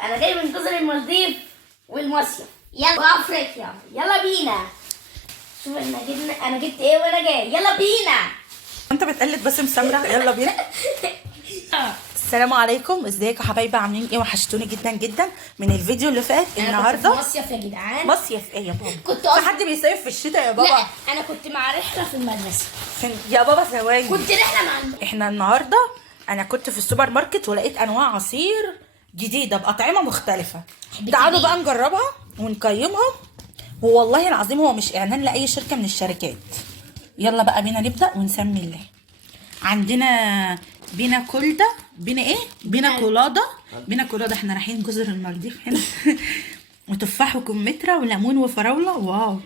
انا جاي من جزر المالديف والمصيف، يلا افريقيا، يلا بينا. شوف انا جبت ايه وانا جاي، يلا بينا. انت بتقلد باسم سمرة. يلا بينا. السلام عليكم، ازيكم يا حبايبي؟ عاملين ايه؟ وحشتوني جدا جدا من الفيديو اللي فات. النهارده كنت في مصيف يا جدعان. مصيف ايه يا بابا؟ كنت في حد بيصيف في الشتاء يا بابا؟ لا انا كنت مع رحله في المدرسه. يا بابا ثواني، كنت رحله مع احنا النهارده انا كنت في السوبر ماركت ولقيت انواع عصير جديده باطعمه مختلفه. تعالوا بقى نجربها ونقيمها. والله العظيم هو مش اعلان لاي شركه من الشركات. يلا بقى بينا نبدا ونسمي الله. عندنا بينا كولدا، بينا ايه، بينا كولادا، بينا كولادا. احنا رايحين جزر المالديف هنا. وتفاح وكمثرى وليمون وفراوله، واو،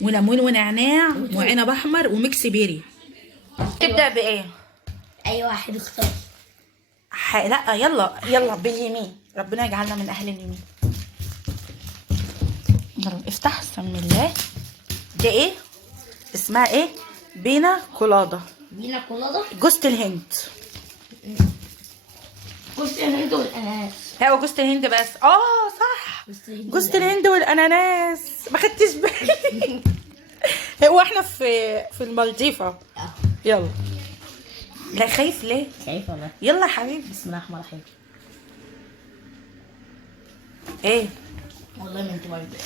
وليمون ونعناع وعنب احمر وميكس بيري. تبدا بايه؟ اي واحد اختار. لا يلا يلا باليمين، ربنا يجعلنا من اهل اليمين. يلا افتح، سمي الله. دي ايه اسمها؟ ايه؟ بينا كولادا. بينا كولادا، جوزة الهند. جوزة الهند والاناناس. هو جوزة الهند بس. صح، جوزة الهند الهند والاناناس. ما خدتش بالي. هو احنا في المالديف اهو. يلا. لا خايف ليه؟ خايف والله. يلا يا حبيبي. بسم الله الرحمن الرحيم. ايه؟ والله ما انت برضه.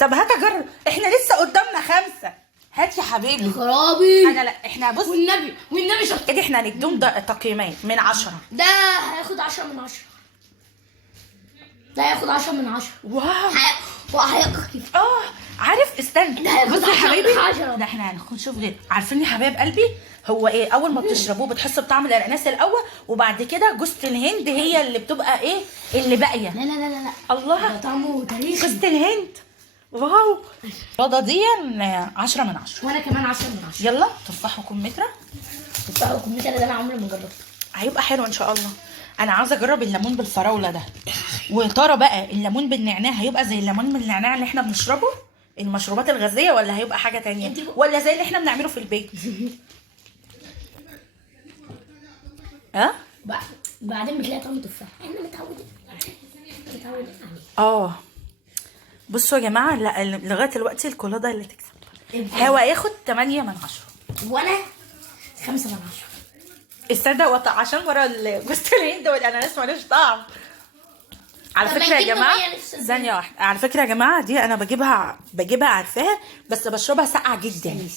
طب هات اجرب، احنا لسه قدامنا 5. هات يا حبيبي. خرابي. انا لا، احنا بص والنبي شفت. ايه، احنا هنديهم تقييمات من 10. ده هياخد 10 من 10. ده هياخد 10 من 10. واو. وهيقف. عارف، استنى. ده هياخد بص يا 10 حبيبي، من 10. ده احنا هنشوف غير. عارفين يا حبايب قلبي، هو ايه؟ اول ما بتشربوه بتحسوا بطعم الاناناس الاول، وبعد كده جوزة الهند هي اللي بتبقى ايه اللي باقيه. لا لا لا لا الله، ده طعمه تاريخي. جوزة الهند. واو. الرضا دي 10 من 10. وانا كمان 10 من 10. يلا تفاح وكمثرى. تفاح وكمثرى ده انا عمري ما جربته. هيبقى حلو ان شاء الله. انا عاوزه اجرب الليمون بالفراوله ده. ويا ترى بقى الليمون بالنعناع هيبقى زي الليمون بالنعناع اللي احنا بنشربه المشروبات الغازيه، ولا هيبقى حاجه تانية، ولا زي اللي احنا بنعمله في البيت؟ بعدين بتلاقي طعم تفاح. احنا متعودين عليه. بصوا يا جماعه، لا لغايه دلوقتي الكولادا اللي تكسب. هو ياخد 8 من 10 وانا 5 من 10. الصدق عشان ورا جوز الهند والاناناس مالوش طعم. على فكره يا جماعه، ثانيه واحده، على فكره يا جماعه دي انا بجيبها عارفاها، بس بشربها ساقعه جدا.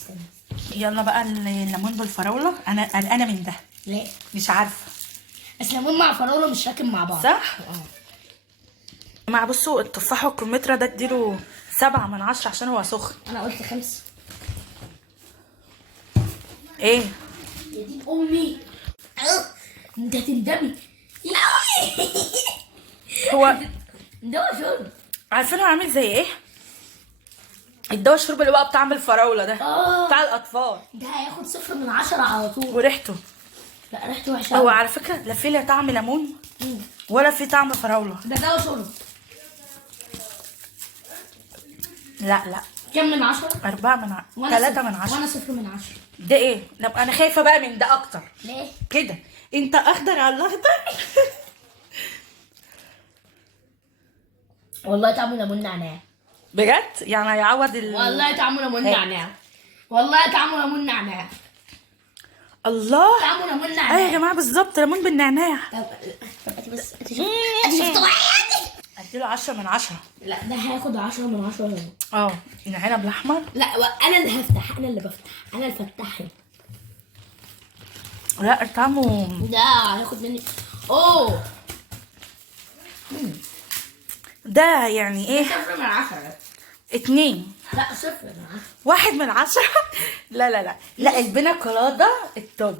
يلا بقى الليمون بالفراوله. انا قلقانه من ده. ليه؟ مش عارفه. بس ليمون مع فراوله مش راكب مع بعض، صح؟ يا جماعه بصوا، التفاح والكمثرى ده اديله 7 من 10 عشان هو سخن. انا قلت 5. ايه؟ يا دين امي، انت هتندمي. هو ده شرب. عارفين هو عامل زي ايه؟ الدواء الشرب اللي بقى بطعم الفراوله ده، بتاع الاطفال. ده هياخد 0 من 10 على طول. وريحته، لا ريحته وحشه. هو على فكره لا فيه لا طعم ليمون ولا فيه طعم فراوله. ده دواء شرب. لا كم من 10؟ 4 من 10، 3 من 10. وانا 0 من 10. ده ايه؟ لا انا خايفه بقى من ده اكتر. ليه؟ كده انت اخضر على الاخضر. والله طعمه ليمون نعناع. بجد يعني هيعوض والله طعمه ليمون نعناع. والله طعمه ليمون نعناع. الله، طعمه ليمون نعناع. ايوه يا جماعه بالظبط ليمون بالنعناع. طب انت بس انت شفت يعني. اديله 10 من 10. لا ده هياخد 10 من 10. العنب الاحمر. لا انا اللي هفتح، انا اللي بفتح، انا الفتاح. لا طعمه ده هياخد مني. اوه ده يعني ايه؟ 0 من 10. 2. لا 0 من 10. 1 من 10. لا البينا كولادا التوب.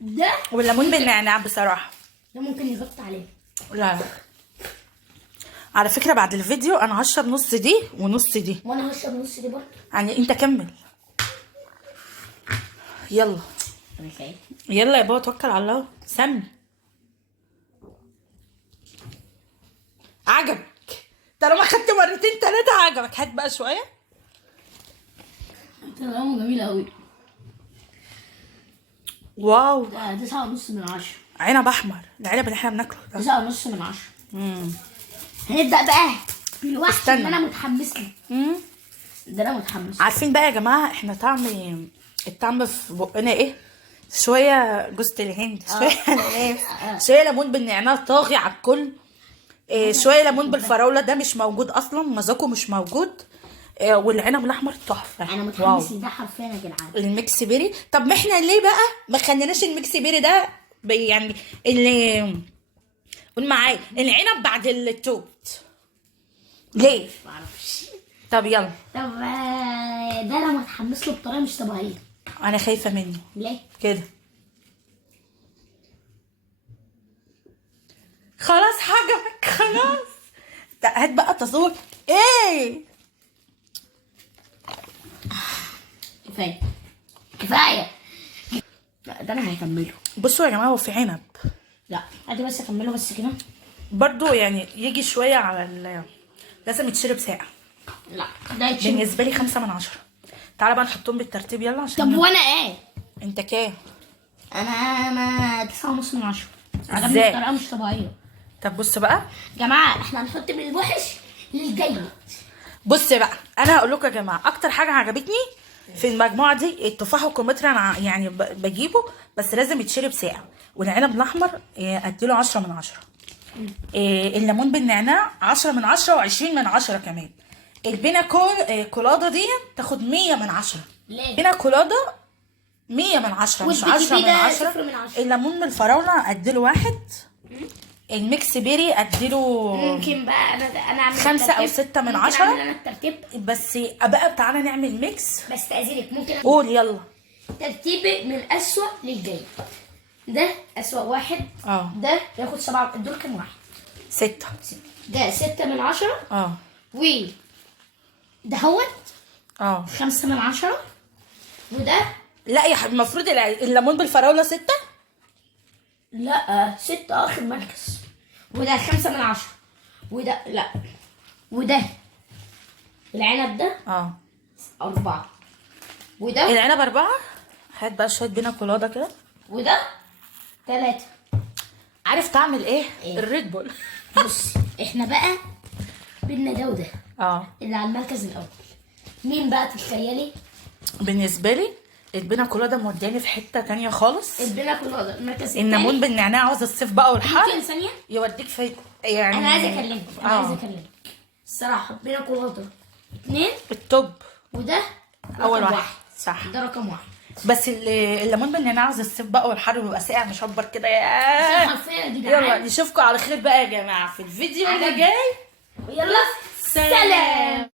ده والليمون بالنعناع بصراحه. ده ممكن يحط عليه. لا على فكره بعد الفيديو انا هشرب نص دي ونص دي. وانا هشرب نص دي برضه. يعني انت كمل. يلا انا خايف. يلا يا بابا، توكل على الله. سمي. عجبك؟ طالما خدت مرتين 3 عجبك، هات بقى شويه. طعمه جميل قوي. واو. ده 9.5 من 10. عنب احمر، العنب اللي احنا بناكله ده. 9.5 من 10. هنبدأ بقى بالوحش استنى. اللي انا متحمس له. ده انا متحمس. عارفين بقى يا جماعه احنا الطعم في بقنا ايه؟ شويه جوز الهند، شويه اناناس، شويه ليمون بالنعناع طاغي على الكل. شويه ليمون بالفراوله ده مش موجود اصلا، مذاقه مش موجود. والعنب الاحمر تحفه. انا متحمس لده حرفيا يا جدعان. الميكس بيري. طب ما احنا ليه بقى ما خليناش الميكس بيري ده يعني اللي قول معايا العنب بعد التوت ليه؟ معرفش. طب يلا. طب ده انا متحمس له بطريقه مش طبيعيه. انا خايفه منه ليه؟ كده. خلاص عجبك خلاص. هات بقى تصور. ايه كفايه كفايه. لا ده انا هكمله. بصوا يا جماعه هو في عنب لا ادي بس اكمله بس كده. برضو يعني يجي شويه على لازم يتشرب ساقع. لا ده يتشرب. بالنسبه لي 5/10. تعالى بقى نحطهم بالترتيب يلا عشان طب وانا ايه؟ انت كام؟ انا 9.5 من 10. عجبني ازاي؟ بطريقه مش طبيعيه. طب بص بقى. يا جماعه احنا هنحط من الوحش للجيد. بص بقى انا هقول لكم يا جماعه اكتر حاجه عجبتني في المجموعه دي التفاح والكمثرى. انا يعني بجيبه بس لازم يتشرب ساقع. والعنب الاحمر اديله 10/10. الليمون بالنعناع 10/10 و20/10 كمان. البينا كولاده دي تاخد 100/10. ليه؟ بينا كولاده 100/10 مش والبيتي ده 10/10. 0/10. الليمون بالفراوله اديله 1. الميكس بيري اديله ممكن بقى انا اعمل 5 أو الترتيب. 6/10. ممكن اعمل انا الترتيب. بس بقى تعالى نعمل ميكس. بس تأذينك ممكن قول يلا. ترتيبي من الأسوأ للجيد. ده أسوأ واحد. ده ياخد 7. دول كام واحد؟ 6. ده 6/10. و ده هوت 5/10. وده لا يا المفروض الليمون بالفراوله 6. لا 6 آخر مركز. وده 5/10. وده لا. وده العنب ده 4. وده العنب 4. هات بقى شويه بينا كولاده كده. وده 3. عارف تعمل ايه؟ الريد بول. بص احنا بقى بدنا ده وده اللي على المركز الاول. مين بقى تتخيلي؟ بالنسبه لي البينا كولاده موداني في حته تانية خالص. البينا كولاده المركز الثاني. النمون بالنعناع عاوز الصيف بقى والحر ممكن ثانيه يوديك في يعني. انا عايزه اكلمك الصراحه بينا كولاده 2. التوب. وده اول واحد صح. ده رقم 1. بس الليمون بالنعناع عاوز الصيف بقى والحر بيبقى ساقع مشبر كده. يا حرفيا يا جدعان. يلا نشوفكم على خير بقى يا جماعه في الفيديو اللي جاي.